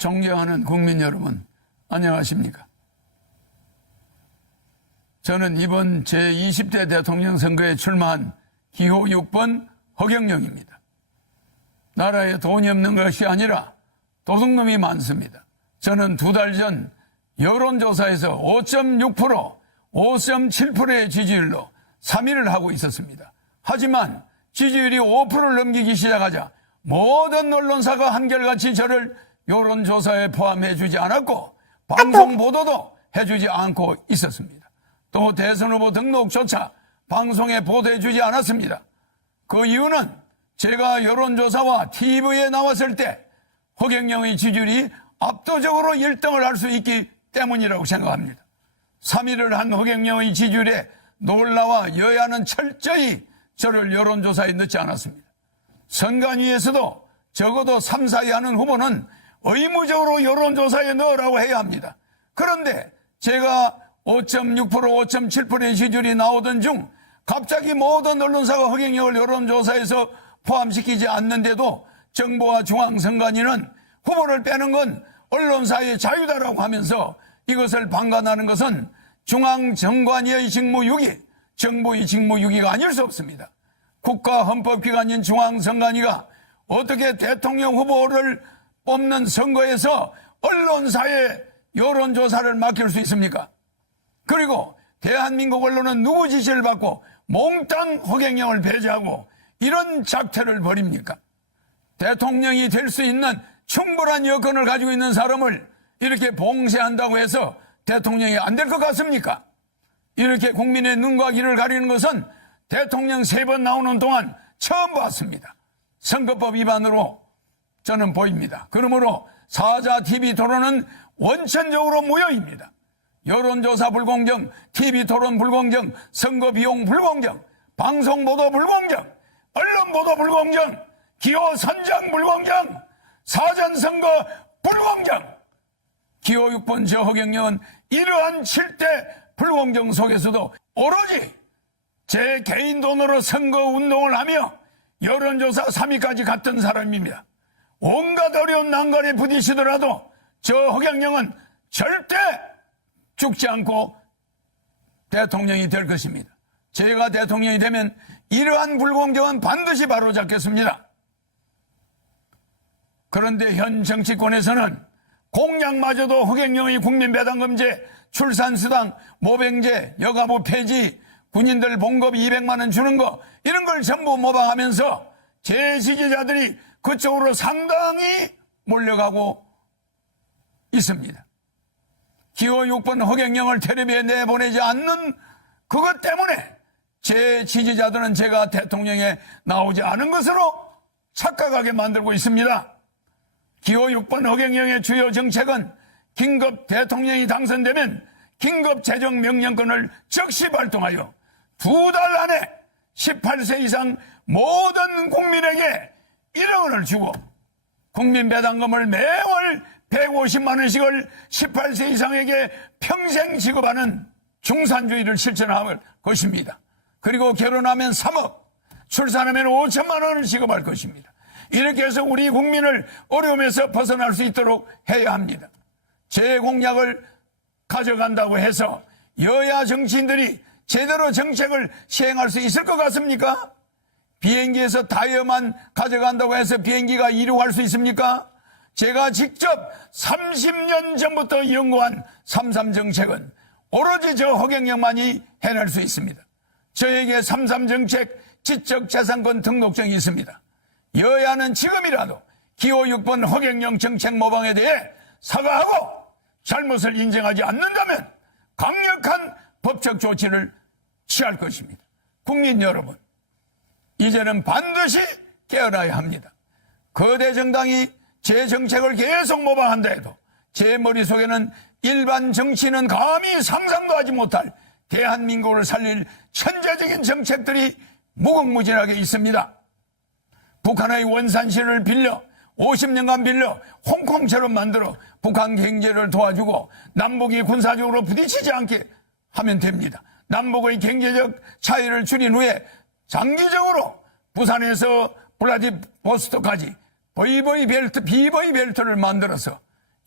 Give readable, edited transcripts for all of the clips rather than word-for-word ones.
존경하는 국민 여러분, 안녕하십니까? 저는 이번 제20대 대통령 선거에 출마한 기호 6번 허경영입니다. 나라에 돈이 없는 것이 아니라 도둑놈이 많습니다. 저는 2달 전 여론조사에서 5.6%, 5.7%의 지지율로 3위를 하고 있었습니다. 하지만 지지율이 5%를 넘기기 시작하자 모든 언론사가 한결같이 저를 여론조사에 포함해주지 않았고 방송 보도도 해주지 않고 있었습니다. 또 대선 후보 등록조차 방송에 보도해주지 않았습니다. 그 이유는 제가 여론조사와 TV에 나왔을 때 허경영의 지지율이 압도적으로 1등을 할 수 있기 때문이라고 생각합니다. 3위를 한 허경영의 지지율에 놀라와 여야는 철저히 저를 여론조사에 넣지 않았습니다. 선관위에서도 적어도 3, 4위 하는 후보는 의무적으로 여론조사에 넣으라고 해야 합니다. 그런데 제가 5.6%, 5.7%의 지지율이 나오던 중 갑자기 모든 언론사가 허경영을 여론조사에서 포함시키지 않는데도 정부와 중앙선관위는 후보를 빼는 건 언론사의 자유다라고 하면서 이것을 방관하는 것은 중앙정관위의 직무유기, 정부의 직무유기가 아닐 수 없습니다. 국가헌법기관인 중앙선관위가 어떻게 대통령 후보를 뽑는 선거에서 언론사에 여론조사를 맡길 수 있습니까? 그리고 대한민국 언론은 누구 지시를 받고 몽땅 허경영을 배제하고 이런 작태를 벌입니까? 대통령이 될 수 있는 충분한 여건을 가지고 있는 사람을 이렇게 봉쇄한다고 해서 대통령이 안 될 것 같습니까? 이렇게 국민의 눈과 귀를 가리는 것은 대통령 3번 나오는 동안 처음 봤습니다. 선거법 위반으로 저는 보입니다. 그러므로 사자 TV 토론은 원천적으로 무효입니다. 여론조사 불공정, TV 토론 불공정, 선거 비용 불공정, 방송 보도 불공정, 언론 보도 불공정, 기호 선정 불공정, 사전선거 불공정. 기호 6번 저 허경영은 이러한 7대 불공정 속에서도 오로지 제 개인 돈으로 선거운동을 하며 여론조사 3위까지 갔던 사람입니다. 온갖 어려운 난관에 부딪히더라도 저 허경영은 절대 죽지 않고 대통령이 될 것입니다. 제가 대통령이 되면 이러한 불공정은 반드시 바로잡겠습니다. 그런데 현 정치권에서는 공약마저도 허경영의 국민배당금제, 출산수당, 모병제, 여가부 폐지, 군인들 봉급 200만 원 주는 거 이런 걸 전부 모방하면서 제 지지자들이 그쪽으로 상당히 몰려가고 있습니다. 기호 6번 허경영을 텔레비에 내보내지 않는 그것 때문에 제 지지자들은 제가 대통령에 나오지 않은 것으로 착각하게 만들고 있습니다. 기호 6번 허경영의 주요 정책은 긴급 대통령이 당선되면 긴급 재정명령권을 즉시 발동하여 2달 안에 18세 이상 모든 국민에게 1억 원을 주고 국민배당금을 매월 150만 원씩을 18세 이상에게 평생 지급하는 중산주의를 실천할 것입니다. 그리고 결혼하면 3억, 출산하면 5천만 원을 지급할 것입니다. 이렇게 해서 우리 국민을 어려움에서 벗어날 수 있도록 해야 합니다. 제 공약을 가져간다고 해서 여야 정치인들이 제대로 정책을 시행할 수 있을 것 같습니까? 비행기에서 타이어만 가져간다고 해서 비행기가 이륙할 수 있습니까? 제가 직접 30년 전부터 연구한 3.3 정책은 오로지 저 허경영만이 해낼 수 있습니다. 저에게 3.3 정책 지적재산권 등록증이 있습니다. 여야는 지금이라도 기호 6번 허경영 정책 모방에 대해 사과하고 잘못을 인정하지 않는다면 강력한 법적 조치를 취할 것입니다. 국민 여러분, 이제는 반드시 깨어나야 합니다. 거대 정당이 제 정책을 계속 모방한다 해도 제 머릿속에는 일반 정치인은 감히 상상도 하지 못할 대한민국을 살릴 천재적인 정책들이 무궁무진하게 있습니다. 북한의 원산시를 빌려 50년간 빌려 홍콩처럼 만들어 북한 경제를 도와주고 남북이 군사적으로 부딪히지 않게 하면 됩니다. 남북의 경제적 차이를 줄인 후에 장기적으로 부산에서 블라디보스토크까지 비보이 벨트를 만들어서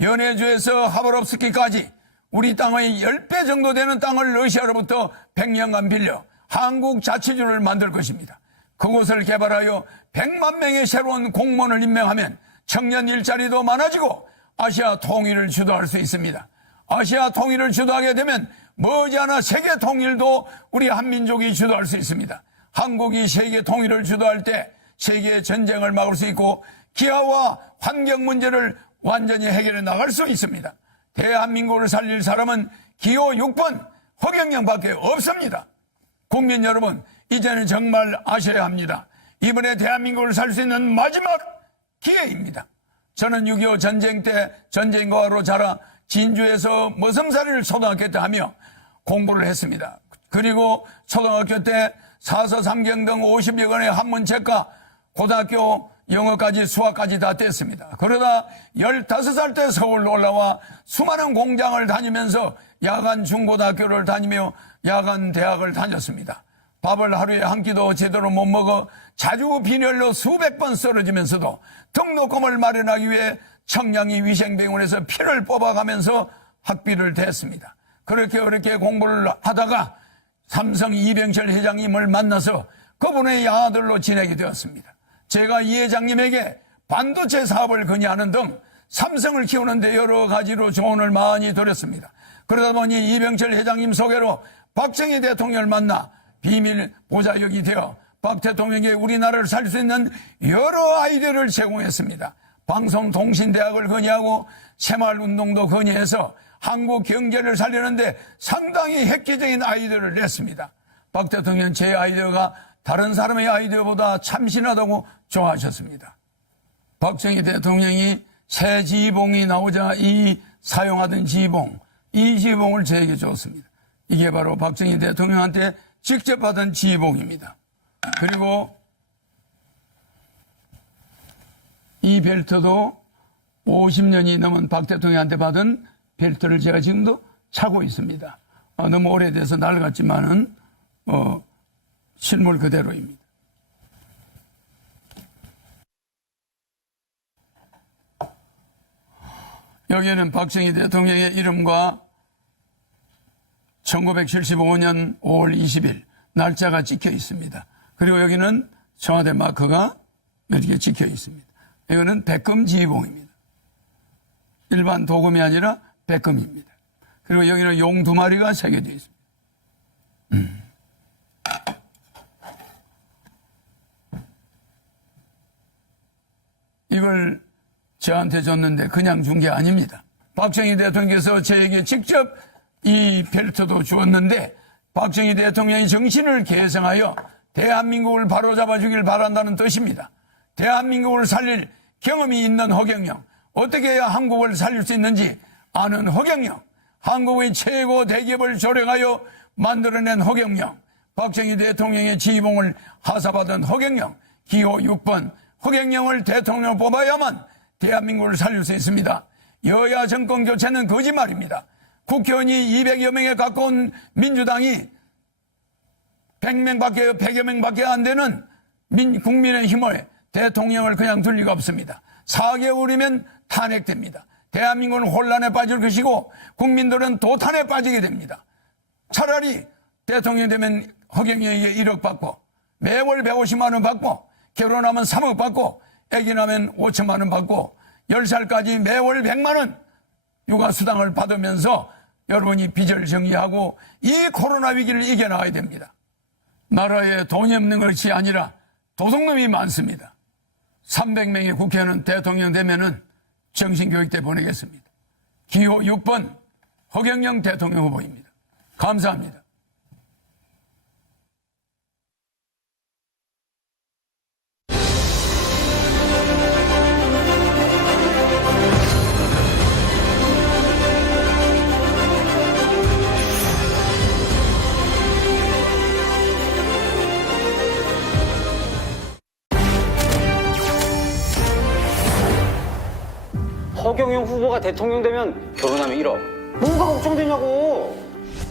연해주에서 하바롭스키까지 우리 땅의 10배 정도 되는 땅을 러시아로부터 100년간 빌려 한국 자치주를 만들 것입니다. 그곳을 개발하여 100만 명의 새로운 공무원을 임명하면 청년 일자리도 많아지고 아시아 통일을 주도할 수 있습니다. 아시아 통일을 주도하게 되면 머지않아 세계 통일도 우리 한민족이 주도할 수 있습니다. 한국이 세계 통일을 주도할 때 세계 전쟁을 막을 수 있고 기아와 환경 문제를 완전히 해결해 나갈 수 있습니다. 대한민국을 살릴 사람은 기호 6번 허경영밖에 없습니다. 국민 여러분, 이제는 정말 아셔야 합니다. 이번에 대한민국을 살 수 있는 마지막 기회입니다. 저는 6.25 전쟁 때 전쟁과로 자라 진주에서 머슴살이를 초등학교 때 하며 공부를 했습니다. 그리고 초등학교 때 사서 삼경 등 50여 권의 한문책과 고등학교 영어까지 수학까지 다 뗐습니다. 그러다 15살 때 서울로 올라와 수많은 공장을 다니면서 야간 중고등학교를 다니며 야간 대학을 다녔습니다. 밥을 하루에 한 끼도 제대로 못 먹어 자주 빈혈로 수백 번 쓰러지면서도 등록금을 마련하기 위해 청량리 위생병원에서 피를 뽑아가면서 학비를 댔습니다. 그렇게 공부를 하다가 삼성 이병철 회장님을 만나서 그분의 아들로 지내게 되었습니다. 제가 이 회장님에게 반도체 사업을 건의하는 등 삼성을 키우는데 여러 가지로 조언을 많이 드렸습니다. 그러다 보니 이병철 회장님 소개로 박정희 대통령을 만나 비밀 보좌역이 되어 박 대통령에게 우리나라를 살 수 있는 여러 아이디어를 제공했습니다. 방송통신대학을 건의하고 새마을운동도 건의해서 한국 경제를 살리는데 상당히 획기적인 아이디어를 냈습니다. 박 대통령은 제 아이디어가 다른 사람의 아이디어보다 참신하다고 좋아하셨습니다. 박정희 대통령이 새 지휘봉이 나오자 사용하던 지휘봉, 이 지휘봉을 저에게 줬습니다. 이게 바로 박정희 대통령한테 직접 받은 지휘봉입니다. 그리고 이 벨트도 50년이 넘은 박 대통령한테 받은 벨트를 제가 지금도 차고 있습니다. 너무 오래돼서 낡았지만은 실물 그대로입니다. 여기에는 박정희 대통령의 이름과 1975년 5월 20일 날짜가 찍혀 있습니다. 그리고 여기는 청와대 마크가 이렇게 찍혀 있습니다. 이거는 백금 지휘봉입니다. 일반 도금이 아니라 백금입니다. 그리고 여기는 용 2마리가 새겨져 있습니다. 이걸 저한테 줬는데 그냥 준 게 아닙니다. 박정희 대통령께서 저에게 직접 이 벨트도 주었는데 박정희 대통령이 정신을 계승하여 대한민국을 바로잡아 주길 바란다는 뜻입니다. 대한민국을 살릴 경험이 있는 허경영, 어떻게 해야 한국을 살릴 수 있는지 아는 허경영, 한국의 최고 대기업을 조력하여 만들어낸 허경영, 박정희 대통령의 지휘봉을 하사받은 허경영, 기호 6번 허경영을 대통령 뽑아야만 대한민국을 살릴 수 있습니다. 여야 정권 교체는 거짓말입니다. 국회의원이 200여 명에 가까운 민주당이 100여 명밖에 안 되는 국민의 힘을 대통령을 그냥 둘 리가 없습니다. 4개월이면 탄핵됩니다. 대한민국은 혼란에 빠질 것이고 국민들은 도탄에 빠지게 됩니다. 차라리 대통령이 되면 허경영에게 1억 받고 매월 150만 원 받고 결혼하면 3억 받고 아기 나면 5천만 원 받고 10살까지 매월 100만 원 육아수당을 받으면서 여러분이 빚을 정리하고 이 코로나 위기를 이겨나가야 됩니다. 나라에 돈이 없는 것이 아니라 도둑놈이 많습니다. 300명의 국회의원은 대통령 되면은 정신교육대 보내겠습니다. 기호 6번 허경영 대통령 후보입니다. 감사합니다. 허경영 후보가 대통령 되면 결혼하면 1억. 뭐가 걱정되냐고.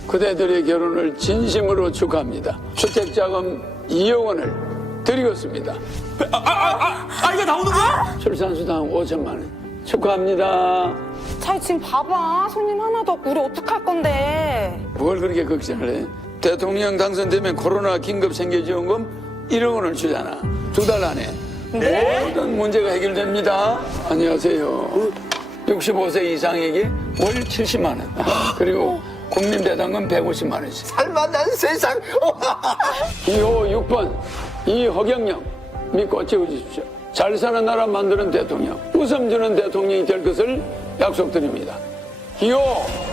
그대들의 결혼을 진심으로 축하합니다. 주택자금 2억 원을 드리겠습니다. 이거 나오는 거야? 출산수당 5천만 원 축하합니다. 자, 지금 봐봐. 손님 하나도 없고 우리 어떡할 건데. 뭘 그렇게 걱정을 해? 대통령 당선되면 코로나 긴급 생계지원금 1억 원을 주잖아. 2달 안에. 네? 모든 문제가 해결됩니다. 안녕하세요. 65세 이상에게 월 70만 원. 그리고 국민배당금 150만 원씩. 살만한 세상. 기호 6번 이허경영 믿고 찍어주십시오. 잘 사는 나라 만드는 대통령, 웃음 주는 대통령이 될 것을 약속드립니다. 기호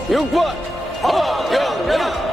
6번 허경영.